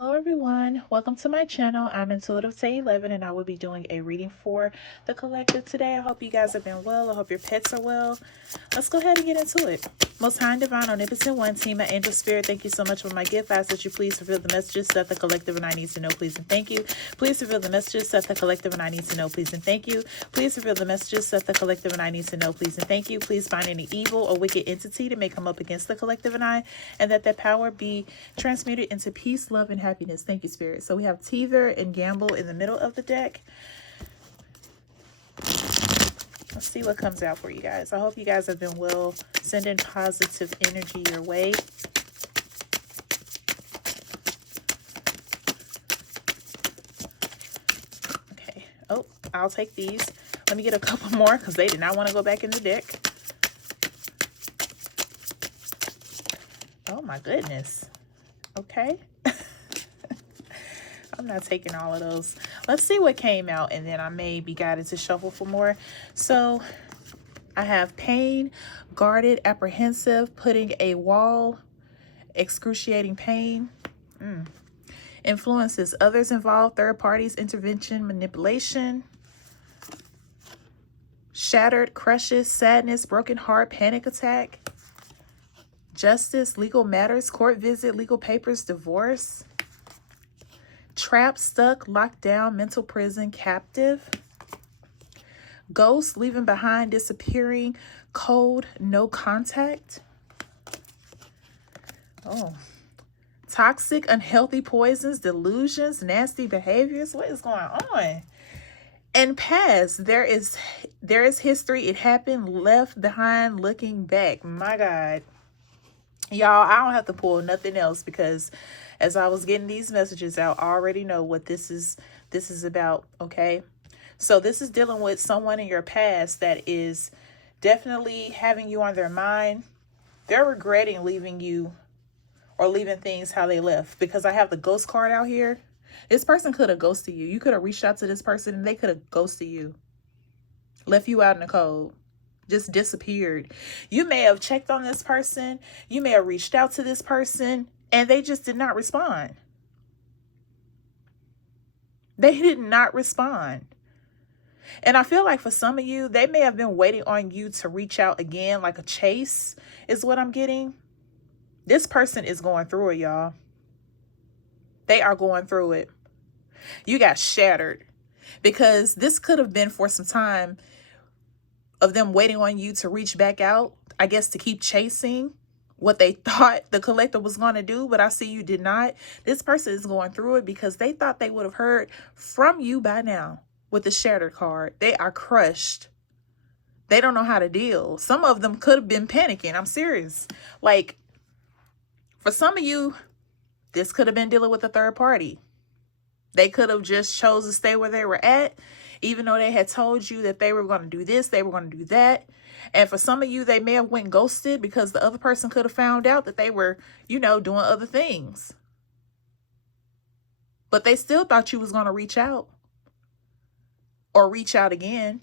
Hello everyone, welcome to my channel. I'm Intuitive Tay 11 and I will be doing a reading for the collective today. I hope you guys have been well. I hope your pets are well. Let's go ahead and get into it. Most High and Divine Omnipotent One, Team of Angel Spirit, thank you so much for my gift. I ask that you please reveal the messages that the collective and I need to know, please and thank you. Please reveal the messages that the collective and I need to know, please and thank you. Please reveal the messages that the collective and I need to know, please and thank you. Please bind any evil or wicked entity that may come up against the collective and that power be transmuted into peace, love, and happiness. Thank you, Spirit. So we have Teether and Gamble in the middle of the deck. Let's see what comes out for you guys. I hope you guys have been well. Sending positive energy your way. Okay. Oh, I'll take these. Let me get a couple more because they did not want to go back in the deck. Oh my goodness. Okay. I'm not taking all of those. Let's see what came out, and then I may be guided to shuffle for more. So I have pain, guarded, apprehensive, putting a wall, excruciating pain. Influences others involved, third parties, intervention, manipulation. Shattered, crushes, sadness, broken heart, panic attack. Justice, legal matters, court visit, legal papers, divorce. Trapped, stuck, locked down, mental prison, captive. Ghost, leaving behind, disappearing, cold, no contact. Oh. Toxic, unhealthy poisons, delusions, nasty behaviors. What is going on? And past, there is history. It happened, left behind, looking back. My God. Y'all, I don't have to pull nothing else because as I was getting these messages out, I already know what this is about, okay? So this is dealing with someone in your past that is definitely having you on their mind. They're regretting leaving you or leaving things how they left, because I have the ghost card out here. This person could have ghosted you. You could have reached out to this person and they could have ghosted you, left you out in the cold, just disappeared. You may have checked on this person. You may have reached out to this person and they just did not respond. They did not respond. And I feel like for some of you, they may have been waiting on you to reach out again, like a chase is what I'm getting. This person is going through it, y'all. They are going through it. You got shattered because this could have been for some time of them waiting on you to reach back out, I guess, to keep chasing what they thought the collector was going to do, but I see you did not. This person is going through it because they thought they would have heard from you by now with the shattered card. They are crushed. They don't know how to deal. Some of them could have been panicking. I'm serious. Like, for some of you, this could have been dealing with a third party. They could have just chose to stay where they were at, even though they had told you that they were going to do this, they were going to do that. And for some of you, they may have went ghosted because the other person could have found out that they were, doing other things. But they still thought you was going to reach out or reach out again.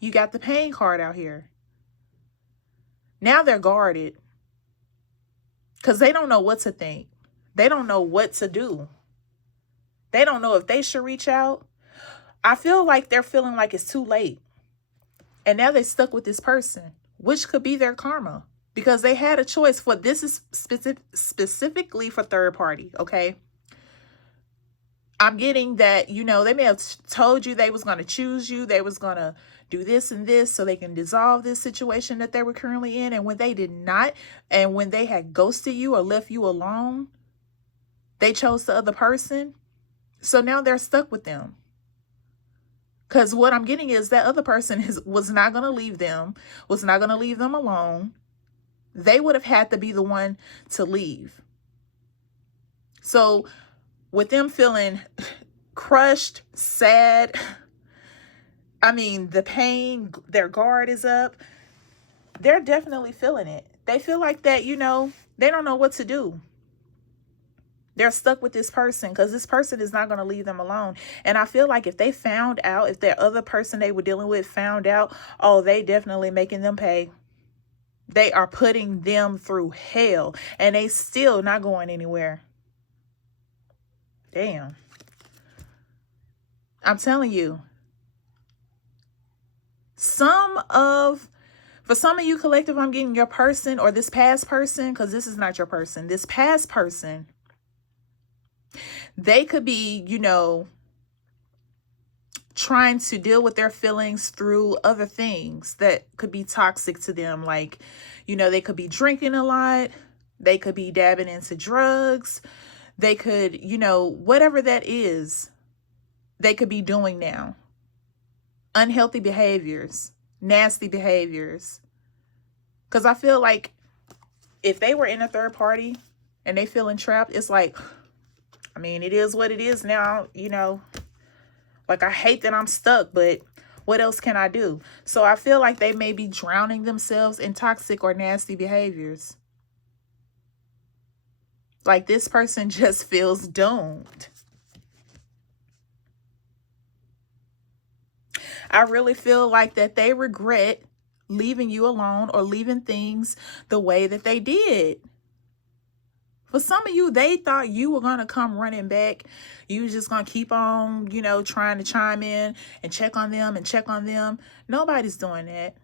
You got the pain card out here. Now they're guarded because they don't know what to think. They don't know what to do. They don't know if they should reach out. I feel like they're feeling like it's too late. And now they're stuck with this person, which could be their karma, because they had a choice. For this is specifically for third party, okay? I'm getting that, they may have told you they was going to choose you. They was going to do this and this so they can dissolve this situation that they were currently in. And when they did not, and when they had ghosted you or left you alone, they chose the other person. So now they're stuck with them. Because what I'm getting is that other person was not going to leave them, was not going to leave them alone. They would have had to be the one to leave. So with them feeling crushed, sad, I mean, the pain, their guard is up. They're definitely feeling it. They feel like that, they don't know what to do. They're stuck with this person because this person is not going to leave them alone. And I feel like if they found out, if that other person they were dealing with found out, oh, they definitely making them pay. They are putting them through hell and they still not going anywhere. Damn. I'm telling you. For some of you, collective, I'm getting your person or this past person, because this is not your person. This past person, they could be, you know, trying to deal with their feelings through other things that could be toxic to them. Like, you know, they could be drinking a lot. They could be dabbing into drugs. They could, you know, whatever that is, they could be doing now. Unhealthy behaviors, nasty behaviors. Because I feel like if they were in a third party and they feeling trapped, it's like, I mean, it is what it is now, you know. Like, I hate that I'm stuck, but what else can I do? So I feel like they may be drowning themselves in toxic or nasty behaviors. Like, this person just feels doomed. I really feel like that they regret leaving you alone or leaving things the way that they did. For some of you, they thought you were going to come running back. You was just going to keep on, you know, trying to chime in and check on them and check on them. Nobody's doing that.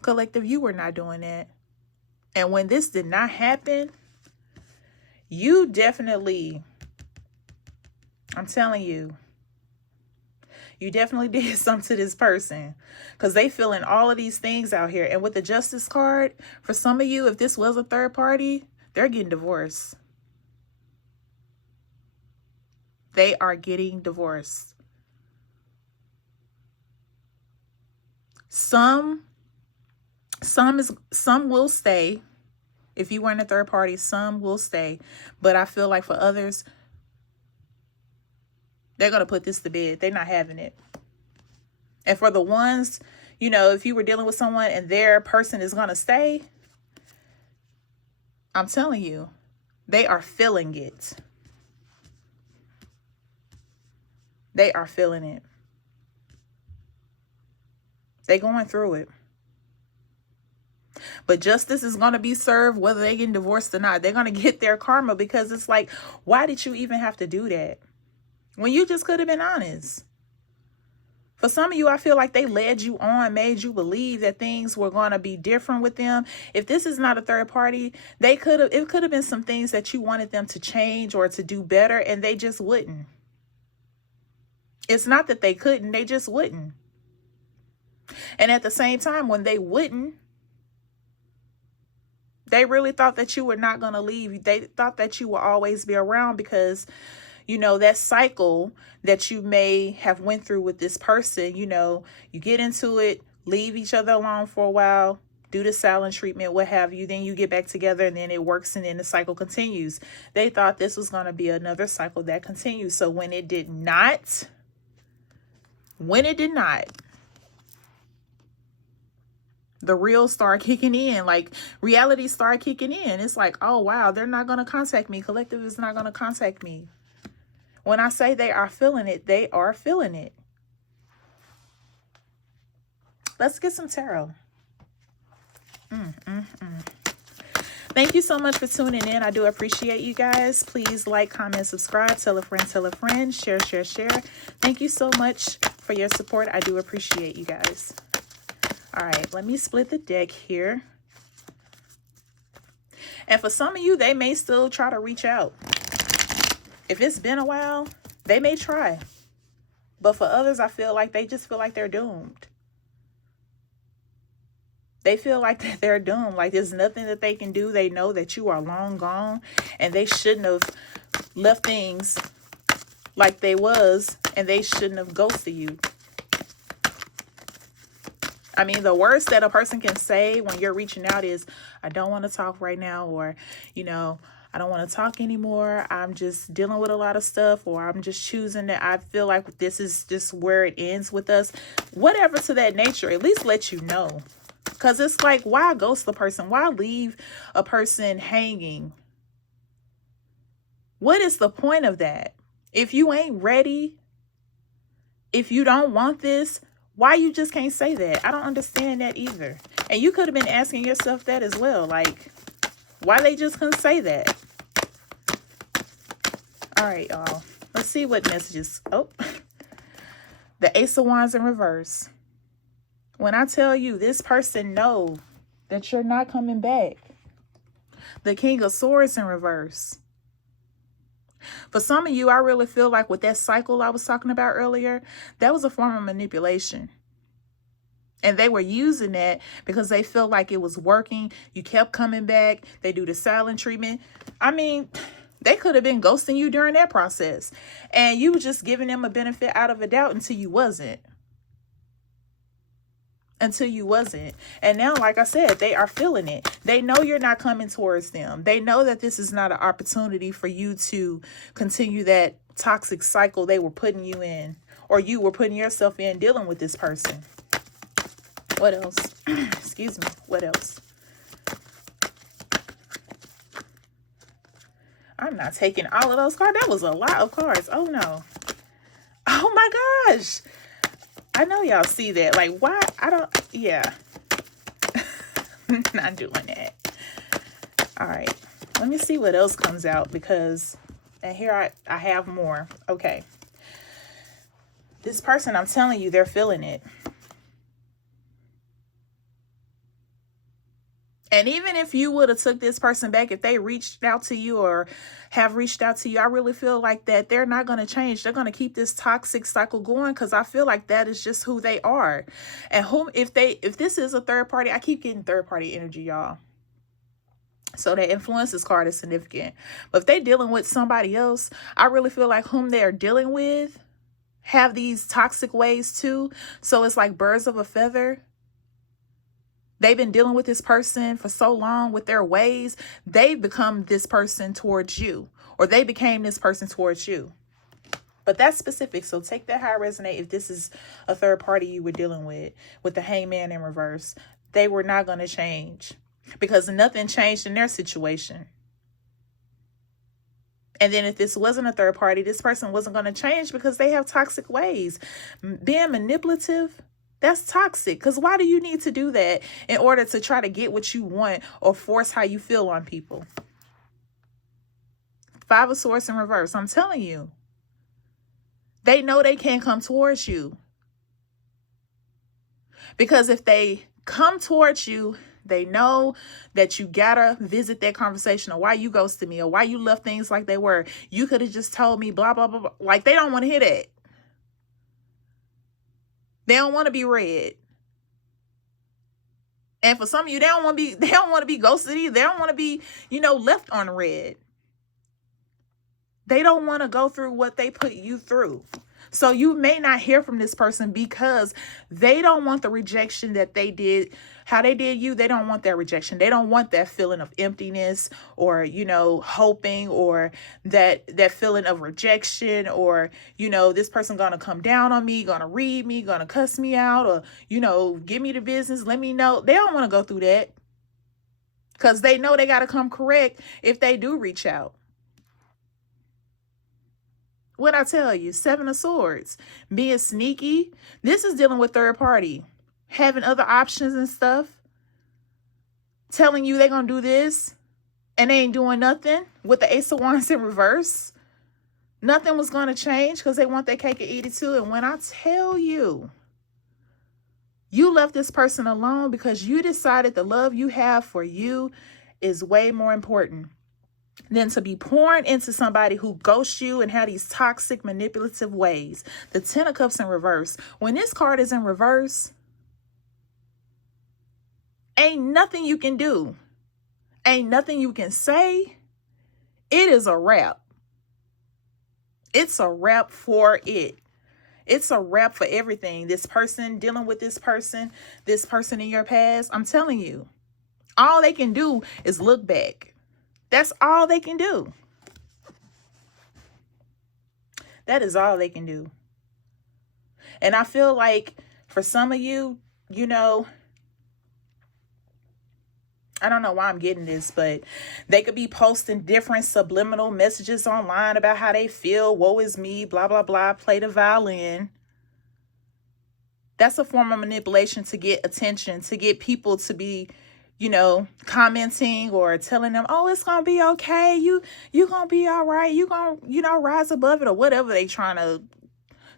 Collective, you were not doing that. And when this did not happen, you definitely, I'm telling you, you definitely did something to this person, because they feeling all of these things out here. And with the Justice card, for some of you, if this was a third party, they're getting divorced. They are getting divorced. Some will stay. If you were in a third party, some will stay. But I feel like for others, they're going to put this to bed. They're not having it. And for the ones, you know, if you were dealing with someone and their person is going to stay, I'm telling you, they are feeling it. They are feeling it. They're going through it. But justice is going to be served whether they get divorced or not. They're going to get their karma, because it's like, why did you even have to do that when you just could have been honest? For some of you, I feel like they led you on, made you believe that things were going to be different with them. If this is not a third party, it could have been some things that you wanted them to change or to do better, and they just wouldn't. It's not that they couldn't, they just wouldn't. And at the same time, when they wouldn't, they really thought that you were not going to leave. They thought that you will always be around, because, you know, that cycle that you may have went through with this person, you know, you get into it, leave each other alone for a while, do the silent treatment, what have you, then you get back together, and then it works, and then the cycle continues. They thought this was going to be another cycle that continues. So when it did not, the real start kicking in, like reality start kicking in. It's like, oh, wow, they're not going to contact me. Collective is not going to contact me. When I say they are feeling it, they are feeling it. Let's get some tarot. Thank you so much for tuning in. I do appreciate you guys. Please like, comment, subscribe, tell a friend, share. Thank you so much for your support. I do appreciate you guys. All right, let me split the deck here. And for some of you, they may still try to reach out. If it's been a while, they may try. But for others, I feel like they just feel like they're doomed. They feel like they're doomed. Like there's nothing that they can do. They know that you are long gone, and they shouldn't have left things like they was, and they shouldn't have ghosted you. I mean, the worst that a person can say when you're reaching out is, I don't want to talk right now, or, you know, I don't want to talk anymore. I'm just dealing with a lot of stuff, or I'm just choosing that. I feel like this is just where it ends with us. Whatever to that nature, at least let you know. Because it's like, why ghost the person? Why leave a person hanging? What is the point of that? If you ain't ready, if you don't want this, why you just can't say that? I don't understand that either. And you could have been asking yourself that as well. Like, why they just couldn't say that? All right, y'all. Let's see what messages. Oh, the Ace of Wands in reverse. When I tell you this person know that you're not coming back. The King of Swords in reverse. For some of you, I really feel like with that cycle I was talking about earlier, that was a form of manipulation. And they were using that because they felt like it was working. You kept coming back. They do the silent treatment. I mean, they could have been ghosting you during that process. And you were just giving them a benefit out of a doubt until you wasn't. Until you wasn't. And now, like I said, they are feeling it. They know you're not coming towards them. They know that this is not an opportunity for you to continue that toxic cycle they were putting you in, or you were putting yourself in dealing with this person. What else? Excuse me. What else? I'm not taking all of those cards. That was a lot of cards. Oh, no. Oh, my gosh. I know y'all see that. Like, why? I don't. Yeah. Not doing that. All right. Let me see what else comes out because, and here I have more. Okay. This person, I'm telling you, they're feeling it. And even if you would have took this person back, if they reached out to you or have reached out to you, I really feel like that they're not going to change. They're going to keep this toxic cycle going because I feel like that is just who they are. And if this is a third party, I keep getting third party energy, y'all. So that influences card is significant. But if they're dealing with somebody else, I really feel like whom they are dealing with have these toxic ways too. So it's like birds of a feather. They've been dealing with this person for so long with their ways. They've become this person towards you, or they became this person towards you. But that's specific. So take that how it resonates. If this is a third party you were dealing with the Hangman in reverse, they were not going to change because nothing changed in their situation. And then if this wasn't a third party, this person wasn't going to change because they have toxic ways. Being manipulative, that's toxic. Because why do you need to do that in order to try to get what you want or force how you feel on people? Five of Swords in reverse. I'm telling you. They know they can't come towards you. Because if they come towards you, they know that you gotta visit that conversation, or why you ghosted me, or why you left things like they were. You could have just told me blah, blah, blah, blah. Like, they don't want to hear that. They don't want to be read. And for some of you, they don't want to be ghosted either. They don't want to be, left unread. They don't want to go through what they put you through. So you may not hear from this person because they don't want the rejection that they did, how they did you. They don't want that rejection. They don't want that feeling of emptiness or, hoping, or that feeling of rejection, or, this person going to come down on me, going to read me, going to cuss me out, or, give me the business. Let me know. They don't want to go through that because they know they got to come correct if they do reach out. What I tell you, Seven of Swords, being sneaky. This is dealing with third party, having other options and stuff, telling you they're going to do this and they ain't doing nothing. With the Ace of Wands in reverse, nothing was going to change because they want their cake and eat it too. And when I tell you, you left this person alone because you decided the love you have for you is way more important than to be pouring into somebody who ghosts you and have these toxic, manipulative ways. The Ten of Cups in reverse. When this card is in reverse, ain't nothing you can do. Ain't nothing you can say. It is a wrap. It's a wrap for it. It's a wrap for everything. This person dealing with this person in your past. I'm telling you, all they can do is look back. That's all they can do. That is all they can do. And I feel like for some of you, I don't know why I'm getting this, but they could be posting different subliminal messages online about how they feel. Woe is me, blah, blah, blah, play the violin. That's a form of manipulation to get attention, to get people to be you know, commenting or telling them, oh, it's going to be okay. You going to be all right. You going to, you know, rise above it, or whatever they trying to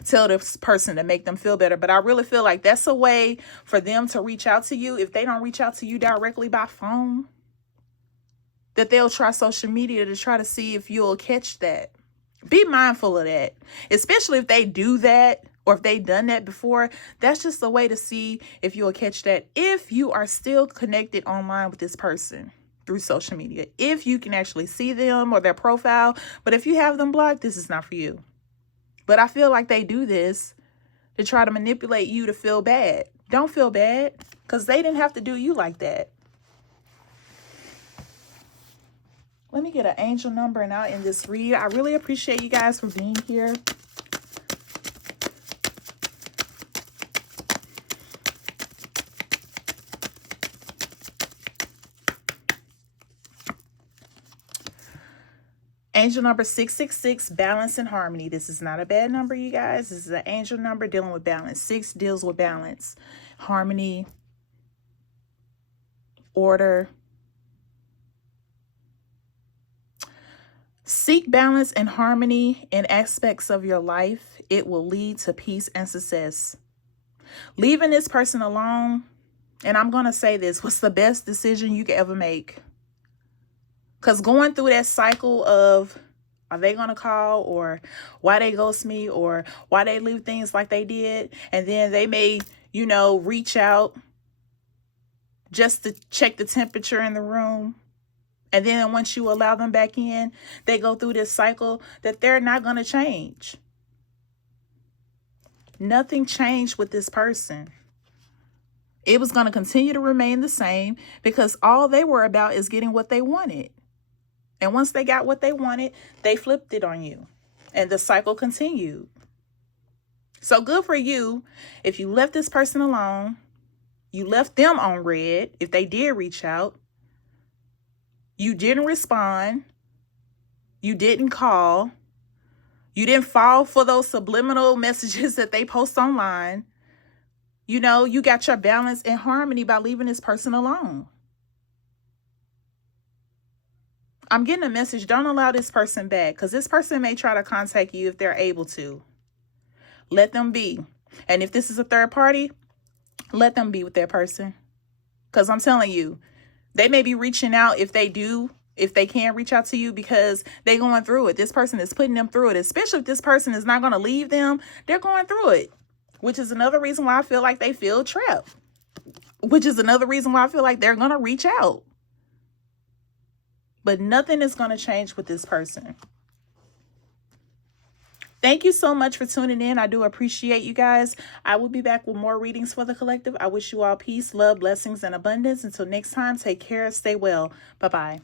tell this person to make them feel better. But I really feel like that's a way for them to reach out to you. If they don't reach out to you directly by phone, that they'll try social media to try to see if you'll catch that. Be mindful of that, especially if they do that, or if they've done that before. That's just a way to see if you'll catch that, if you are still connected online with this person through social media, if you can actually see them or their profile. But if you have them blocked, this is not for you. But I feel like they do this to try to manipulate you to feel bad. Don't feel bad, because they didn't have to do you like that. Let me get an angel number and I'll end this read. I really appreciate you guys for being here. Angel number 666, balance and harmony. This is not a bad number, you guys. This is an angel number dealing with balance. 6 deals with balance, harmony, order. Seek balance and harmony in aspects of your life. It will lead to peace and success. Leaving this person alone, and I'm going to say this, was the best decision you could ever make. Because going through that cycle of, are they going to call, or why they ghost me, or why they leave things like they did, and then they may, you know, reach out just to check the temperature in the room. And then once you allow them back in, they go through this cycle that they're not going to change. Nothing changed with this person. It was going to continue to remain the same, because all they were about is getting what they wanted. And once they got what they wanted, they flipped it on you. And the cycle continued. So good for you if you left this person alone. You left them on red if they did reach out. You didn't respond. You didn't call. You didn't fall for those subliminal messages that they post online. You know, you got your balance and harmony by leaving this person alone. I'm getting a message. Don't allow this person back, because this person may try to contact you if they're able to. Let them be. And if this is a third party, let them be with their person. Because I'm telling you, they may be reaching out if they can reach out to you, because they're going through it. This person is putting them through it, especially if this person is not going to leave them. They're going through it, which is another reason why I feel like they feel trapped, which is another reason why I feel like they're going to reach out. But nothing is going to change with this person. Thank you so much for tuning in. I do appreciate you guys. I will be back with more readings for the collective. I wish you all peace, love, blessings, and abundance. Until next time, take care. Stay well. Bye-bye.